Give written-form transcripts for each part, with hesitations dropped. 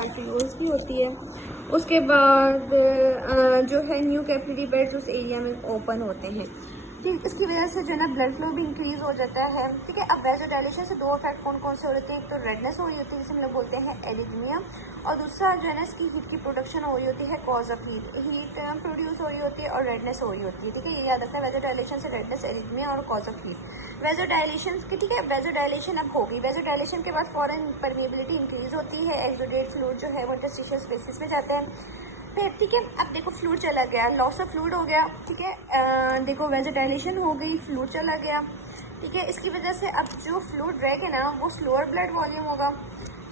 Arterioles की होती है। उसके बाद जो है न्यू कैपिलरी बेड्स उस एरिया में ओपन होते हैं। ठीक, इसकी वजह से जो है ना ब्लड फ्लो भी इंक्रीज हो जाता है। ठीक है, अब वैसोडाइलेशन से दो इफेक्ट कौन कौन से हो रहे हैं? एक तो रेडनेस हो रही होती है जिसे हम लोग बोलते हैं एरिथमिया, और दूसरा जो है ना इसकी हीट की प्रोडक्शन हो रही होती है कॉज ऑफ हीट प्रोड्यूस हो रही होती है और रेडनेस हो रही होती है। ठीक है, ये याद रखना है, वैसोडाइलेशन से रेडनेस, एरिथमिया और कॉज ऑफ हीट। वैसोडाइलेशन की, ठीक है, वैसोडाइलेशन अब होगी। वैसोडाइलेशन के बाद फॉरन परमिएबिलिटी इंक्रीज होती है, एक्सोडेट फ्लूइड जो है वो इंटरस्टिशियल स्पेसेस में जाते हैं। फिर ठीक है, अब देखो फ्लूइड चला गया, लॉस ऑफ फ्लूइड हो गया। ठीक है, देखो वैसोडाइलेशन हो गई, फ्लूइड चला गया। ठीक है, इसकी वजह से अब जो फ्लूइड रहेगा ना वो स्लोअर ब्लड वॉल्यूम होगा,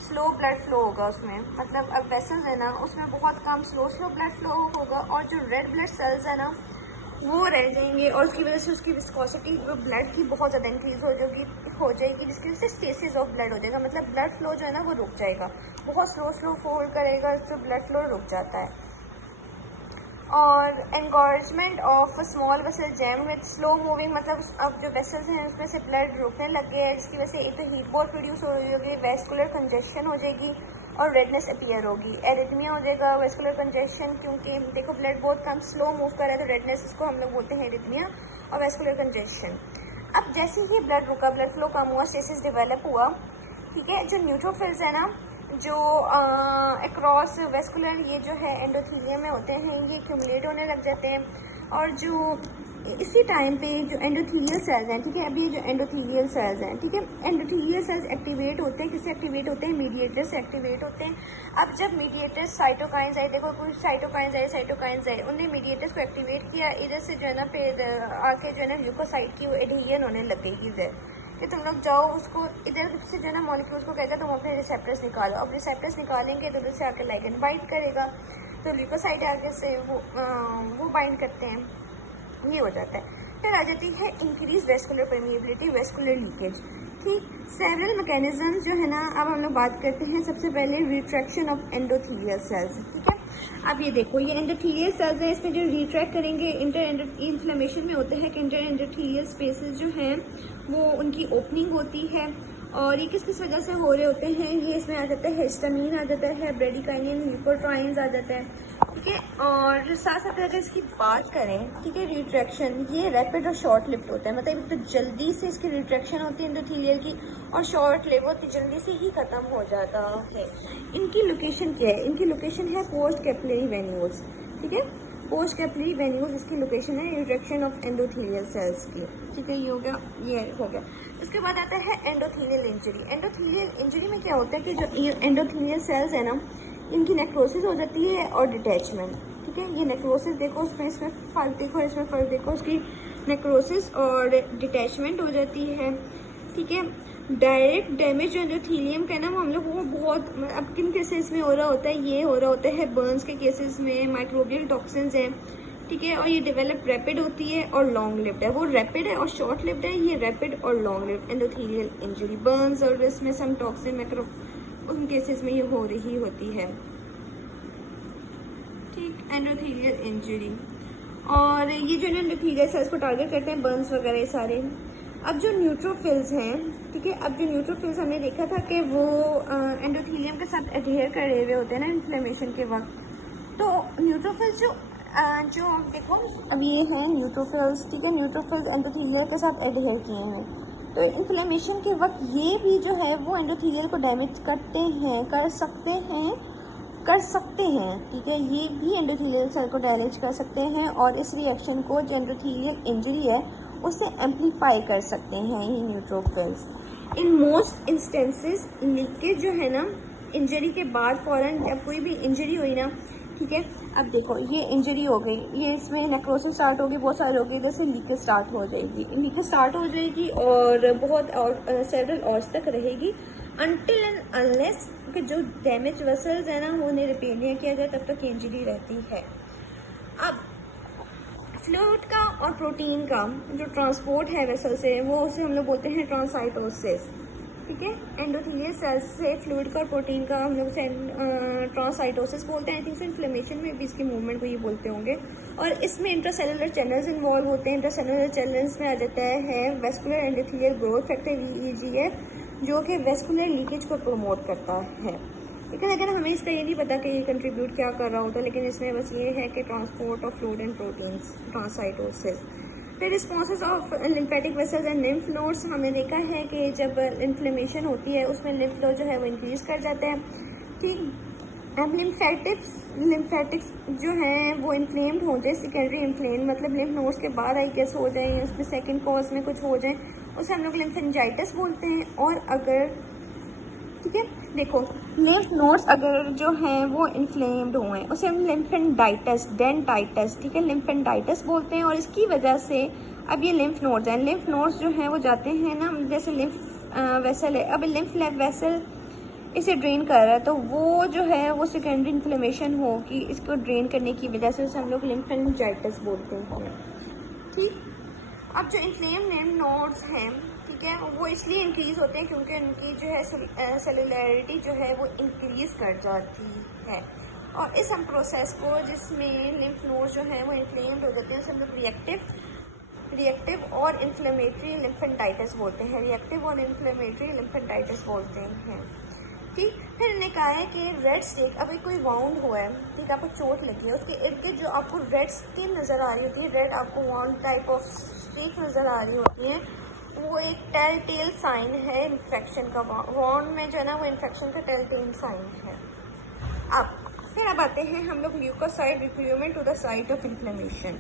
स्लो ब्लड फ्लो होगा उसमें, मतलब अब वेसल्स है ना उसमें बहुत कम स्लो ब्लड फ्लो होगा, और जो रेड ब्लड सेल्स है ना वो रह जाएंगे, और उसकी वजह से उसकी विस्कोसिटी जो ब्लड की बहुत ज़्यादा इंक्रीज हो जाएगी, जिसकी वजह से स्टेसिस ऑफ ब्लड हो जाएगा, मतलब ब्लड फ्लो जो है ना वो रुक जाएगा, बहुत स्लो फोल्ड करेगा, जो ब्लड फ्लो रुक जाता है। और engorgement of small vessel jam with slow moving, मतलब अब जो वेसल्स हैं उसमें से ब्लड रुकने लग गया है, जिसकी वजह से एक तो हीट बॉल प्रोड्यूस हो रही होगी, वेस्कुलर कंजेशन हो जाएगी और रेडनेस अपीयर होगी, एरिथमिया हो जाएगा, वेस्कुलर कंजेशन, क्योंकि देखो ब्लड बहुत कम स्लो मूव कर रहा है तो रेडनेस, इसको हम लोग बोलते हैं एरिथमिया, और वेस्कुलर कंजेशन। अब जैसे ही ब्लड रुका, ब्लड फ्लो कम हुआ, स्टेसिस डेवलप हुआ। ठीक है, जो न्यूट्रोफिल्स है ना जो अक्रॉस वेस्कुलर ये जो है एंडोथीलियम में होते हैं, ये एक्यूमुलेट होने लग जाते हैं, और जो इसी टाइम पे जो एंडोथीलियल सेल्स हैं, ठीक है, अभी जो एंडोथीलियल सेल्स हैं, ठीक है, एंडोथीलियल सेल्स एक्टिवेट होते हैं, किससे एक्टिवेट होते हैं? मीडिएटर्स से एक्टिवेट होते हैं। अब जब मीडिएटर्स साइटोकाइंस आए, देखो कुछ साइटोकाइंस आए, उन्हें मीडिएटर्स को एक्टिवेट किया, इधर से जो है ना फिर आके जो है ना ल्यूकोसाइट की वो एडहेजन होने लग गई इधर, कि तुम लोग जाओ उसको इधर से जो है ना मॉलिक्यूल्स को कहता है तुम अपने रिसेप्टर्स निकालो, अब रिसेप्टर्स निकालेंगे तो उधर से आके लाइगेंड बाइंड करेगा, तो ल्यूकोसाइट आगे से वो बाइंड करते हैं, ये हो जाता है। फिर आ जाती है increase vascular permeability, vascular leakage. ठीक, सेवरल मैकेनिज्म जो है ना, अब हम लोग बात करते हैं सबसे पहले रिट्रैक्शन ऑफ एंडोथीलियल सेल्स। ठीक है, अब ये देखो ये एंडोथीलियल सेल्स हैं, इसमें जो रिट्रैक्ट करेंगे इन्फ्लेमेशन में होते हैं कि इंटर एंडोथीलियल स्पेसेस जो हैं वो उनकी ओपनिंग होती है, और ये किस किस वजह से हो रहे होते हैं? ये इसमें आ जाता है हिस्टामीन आ जाता है, ब्रेडिकाइनिन, ल्यूकोट्राइन्स आ जाता है। ठीक है, और साथ साथ अगर इसकी बात करें, ठीक है, रिट्रैक्शन ये रैपिड और शॉर्ट लिव्ड होता है, मतलब तो जल्दी से इसकी रिट्रैक्शन होती है एंडोथीलियल की, और शॉर्ट लिव होती जल्दी से ही खत्म हो जाता है। इनकी लोकेशन क्या है? इनकी लोकेशन है पोस्ट कैपिलरी वेन्यूल्स। ठीक है, पोस्ट कैपिलरी वेन्यूल्स इसकी लोकेशन है रिट्रैक्शन ऑफ एंडोथीलियल सेल्स की। ठीक है, ये हो गया, ये हो गया। इसके बाद आता है एंडोथीलियल इंजरी। एंडोथीलियल इंजरी में क्या होता है कि जो एंडोथीलियल सेल्स है ना इनकी नेक्रोसिस हो जाती है और डिटैचमेंट। ठीक है, ये नेक्रोसिस देखो इसमें फर्क देखो, इसमें फर्क देखो, उसकी नेक्रोसिस और डिटैचमेंट हो जाती है। ठीक है, डायरेक्ट डैमेज जो एंडोथीलियम का है ना वो हम लोग वो बहुत, अब किन केसेस में हो रहा होता है? ये हो रहा होता है बर्न्स के केसेस में, माइक्रोबियल टॉक्सिन्स हैं। ठीक है, और ये डेवलप रैपिड होती है और लॉन्ग लिव्ड है, वो रैपिड है और शॉर्ट लिव्ड है, ये रैपिड और long lived endothelial injury, Burns और इसमें सम टॉक्सिन माइक्रो उन केसेस में ये हो रही होती है। ठीक, एंडोथीलियल इंजरी, और ये जो एंडोथीलियल सेल्स को टारगेट करते हैं, बर्न्स वगैरह सारे। अब जो न्यूट्रोफिल्स हैं, ठीक है, अब जो न्यूट्रोफिल्स हमने देखा था कि वो एंडोथीलियम के साथ एडहेयर करे हुए होते हैं ना इन्फ्लेमेशन के वक्त, तो न्यूट्रोफिल्स जो देखो अब ये हैं न्यूट्रोफिल्स। ठीक है, न्यूट्रोफिल्स एंडोथीलियल के साथ एडहेयर किए हैं, तो इन्फ्लेमेशन के वक्त ये भी जो है वो एंडोथीलियल को डैमेज करते हैं, कर सकते हैं। ठीक है, ये भी एंडोथीलियल सेल को डैमेज कर सकते हैं, और इस रिएक्शन को जो एंडोथीलियल इंजरी है उससे एम्पलीफाई कर सकते हैं ये neutrophils. In most instances leakage जो है ना इंजरी के बाद फौरन जब कोई भी इंजरी हुई ना, ठीक है, अब देखो ये इंजरी हो गई, ये इसमें नेक्रोसिस स्टार्ट होगी, बहुत सारी होगी, इधर से लीकेज स्टार्ट हो जाएगी, और बहुत और सेवरल आवर्स तक रहेगी, अनटिल एंड अनलेस कि जो डैमेज वेसल्स है ना वो उन्हें रिपेयर नहीं किया जाए तब तक इंजरी रहती है। अब फ्लूइड का और प्रोटीन का जो ट्रांसपोर्ट है वेसल से, वो उसे हम लोग बोलते हैं ट्रांसाइटोसिस। ठीक है, एंडोथीलियल सेल्स से फ्लूइड का और प्रोटीन का हम लोग ट्रांसाइटोसिस बोलते हैं। आई थिंक से इन्फ्लेमेशन में भी इसकी मूवमेंट को ये बोलते होंगे, और इसमें इंट्रासेलुलर चैनल्स इन्वॉल्व होते हैं। इंट्रासेलुलर चैनल्स में आ जाता है vascular endothelial growth factor VEGF, जो कि वेस्कुलर लीकेज को प्रमोट करता है। लेकिन अगर हमें इसका ये नहीं पता कि ये कंट्रीब्यूट क्या कर रहा होता, लेकिन इसमें बस ये है कि transport of fluid and proteins, transcytosis. फिर responses of lymphatic vessels and lymph nodes, हमने देखा है कि जब इन्फ्लेमेशन होती है उसमें लिम्फ फ्लो जो है वो इंक्रीज़ कर जाता है। ठीक, अब लिम्फेटिक्स जो हैं वो इन्फ्लेम्ड हो जाए, सेकेंडरी इन्फ्लेम मतलब लिम्फ नोड्स के बाद आई गेस हो जाए, उसमें सेकेंड कॉज में कुछ हो जाए, उसे हम लोग लिम्फेंजाइटिस बोलते हैं। और अगर ठीक है, देखो लिम्फ नोड्स अगर जो हैं वो इन्फ्लेम्ड हुए उसे हम लिम्फेंडाइटिस, डेंटाइटिस, ठीक है, लिम्फेंडाइटिस बोलते हैं। और इसकी वजह से अब ये लिम्फ नोड्स हैं, लिम्फ नोड्स जो हैं वो जाते हैं ना, जैसे लिम्फ वेसल है, अब लिम्फ वेसल इसे ड्रेन कर रहा है, तो वो जो है वो सेकेंडरी इन्फ्लेमेशन होगी, इसको ड्रेन करने की वजह से उसे हम लोग लिम्फेंजाइटिस बोलते हैं। ठीक, अब जो इन्फ्लेम लिम्फ नोड्स हैं, ठीक है, वो इसलिए इंक्रीज़ होते हैं क्योंकि उनकी जो है सेलुलरिटी जो है वो इंक्रीज़ कर जाती है। और इस हम प्रोसेस को जिसमें लिम्फ नोड्स जो हैं वो इन्फ्लेम्ड हो जाते हैं, उसे हम लोग रिएक्टिव और इन्फ्लेमेटरी लिम्फेंडाइटिस बोलते हैं, रिएक्टिव और इन्फ्लेमेटरी लिम्फेंडाइटिस बोलते हैं। ठीक, फिर इन्हें कहा है कि रेड स्टिक, अभी कोई वाउंड हुआ है, ठीक, आपको चोट लगी है, उसके इर्द गिर्द जो आपको रेड स्किन नज़र आ रही होती है, रेड आपको वाउंड टाइप ऑफ स्टिक नज़र आ रही होती है, वो एक टेल टेल साइन है इन्फेक्शन का। वाउंड में जो है ना वो इन्फेक्शन का टेल टेल साइन है। अब फिर अब आते हैं हम लोग leucocyte recruitment to the site of inflammation.